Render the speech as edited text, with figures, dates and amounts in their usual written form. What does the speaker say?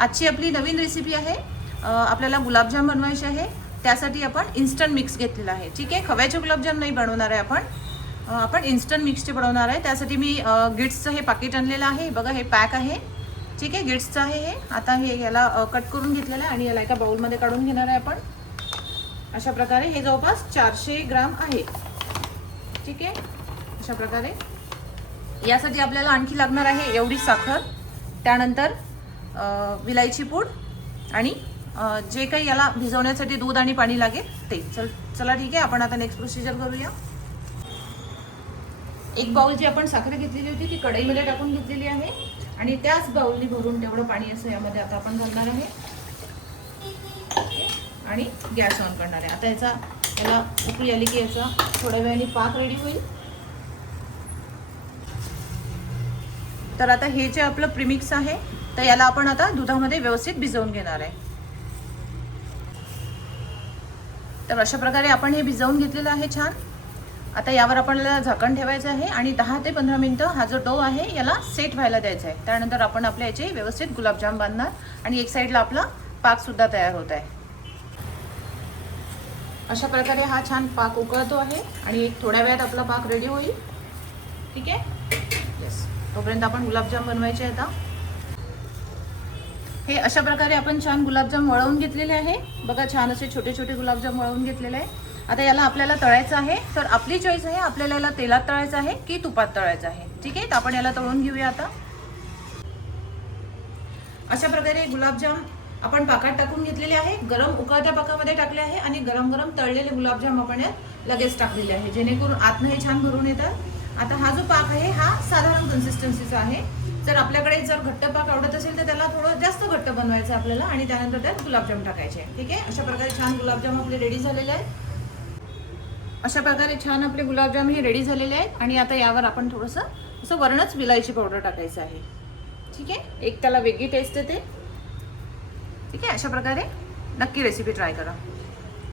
आजची आपली नवीन रेसिपी आहे. आपल्याला गुलाबजाम बनवायचे आहे. त्यासाठी आपण इन्स्टंट मिक्स घेतलेला आहे. ठीक आहे, खव्याचे गुलाबजाम नाही बनवणार आहे आपण इन्स्टंट मिक्सचे बनवणार आहे. त्यासाठी मी गिट्सचं हे पाकिट आणलेलं आहे. बघा, हे पॅक आहे. ठीक आहे, गिट्सचं आहे हे. आता हे याला कट करून घेतलेलं आहे आणि याला एका बाउलमध्ये काढून घेणार आहे आपण. अशा प्रकारे हे जवळपास 400 ग्राम आहे. ठीक आहे, अशा प्रकारे. यासाठी आपल्याला आणखी लागणार आहे एवढी साखर, त्यानंतर विलायची पूड आणि जे काही याला भिजवण्यासाठी दूध आणि पाणी लागेल ते. चला ठीक आहे, आपण आता नेक्स्ट प्रोसिजर करूया. एक बाउल जी आपण साखर घेतलेली होती ती कढईमध्ये टाकून घेतलेली आहे आणि त्याच बाउलनी भरून तेवढं पाणी असं यामध्ये आता आपण घालणार आहे आणि गॅस ऑन करणार आहे. आता याला उकळी आली की याचा थोड्या वेळाने पाक रेडी होईल. तर आता हे जे आपलं प्रीमिक्स आहे तर याला आपण आता दुधामध्ये व्यवस्थित भिजवून घेणार आहे. तर अशा प्रकारे आपण हे भिजवून घेतलेलं आहे छान. आता यावर आपल्याला झाकण ठेवायचं आहे आणि 10 ते 15 मिनिटं हा जो डो आहे याला सेट व्हायला द्यायचा आहे. त्यानंतर आपण आपल्या याचे व्यवस्थित गुलाबजाम बांधणार आणि एक साईडला आपला पाकसुद्धा तयार होत आहे. अशा प्रकारे हा छान पाक उकळतो आहे आणि एक थोड्या वेळात आपला पाक रेडी होईल. ठीक आहे, येस. तोपर्यंत आपण गुलाबजाम बनवायचे आता. हे अशा प्रकारे आपण छान गुलाबजाम वळवून घेतलेले आहे. बघा, छान असे छोटे छोटे गुलाबजाम वळवून घेतलेले आहे. आता याला आपल्याला तळायचं आहे. तर आपली चॉईस आहे, आपल्याला याला तेलात तळायचं आहे की तुपात तळायचं आहे. ठीक आहे, तर आपण याला तळून घेऊया आता. अशा प्रकारे गुलाबजाम आपण पाकात टाकून घेतलेले आहे. गरम उकळत्या पाकामध्ये टाकले आहे आणि गरम गरम तळलेले गुलाबजाम आपण यात लगेच टाकलेले आहे, जेणेकरून आतनं हे छान भरून येतात. आता हा जो पाक आहे हा साधारण कन्सिस्टन्सीचा आहे. जर आपल्याकडे जर घट्ट पाक आवडत असेल तर त्याला थोडं जास्त घट्ट बनवायचं आपल्याला आणि त्यानंतर त्यात गुलाबजाम टाकायचे. ठीक आहे, अशा प्रकारे छान गुलाबजाम आपले रेडी झालेले आहेत. अशा प्रकारे छान आपले गुलाबजाम हे रेडी झालेले आहेत आणि आता यावर आपण थोडंसं असं वरणच विलायची पावडर टाकायचं आहे. ठीक आहे, एक त्याला वेगळी टेस्ट येते. ठीक आहे, अशा प्रकारे नक्की रेसिपी ट्राय करा.